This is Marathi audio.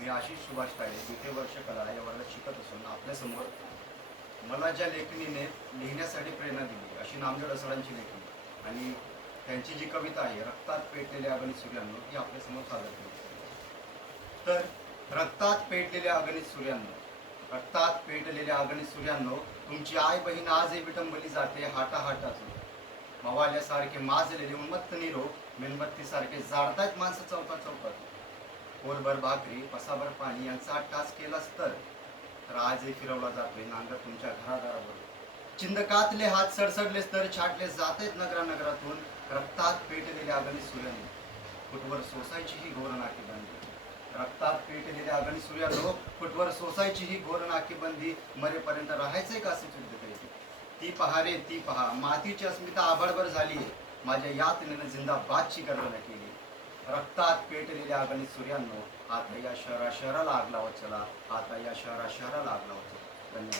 मी आशिष सुभाष काळे द्वितीय वर्ष कला या वर्गात शिकत असून आपल्यासमोर मला ज्या लेखणीने लिहिण्यासाठी प्रेरणा दिली अशी नामदेव असरांची लेखणी आणि त्यांची जी कविता आहे रक्तात पेटलेले अगणित सूर्यांनो ती आपल्यासमोर सादर केली. तर रक्तात पेटलेल्या अगणित सूर्यांनो रक्तात पेटलेल्या अगणित सूर्यांनो तुमची आई बहीण आज विटंबली जाते हाटा हाटातून मवाल्यासारखे माजलेले उन्मत्त निरोप मेणबत्तीसारखे जाळतायत माणसं चौकात चौकात पोरभर भाकरी पसाभर पाणी यांचा टास केलास तर? तर आजही फिरवला जातोय नांगर तुमच्या घरादारावर. चिंदकातले हात सडसडलेच तर छाटले जातेत नगरा नगरातून रक्तात पेटलेल्या अगणित सूर्याने. फुटवर सोसायची ही घोरनाकी बनली रक्तात पेटलेल्या अगणित लोक फुटवर सोसायची ही घोरनाकी बंदी. मरेपर्यंत राहायचंय का असे युद्ध ती? पहा रे ती पहा. मातीची अस्मिता आभाळभर झाली माझ्या यातनेनं जिंदाबादची गर्जना केली रक्तात पेटलेल्या अगणित सूर्यांनो आता या शहरा शहराला आग लावत चला आता या शहरा शहराला आग लावत चला. धन्यवाद.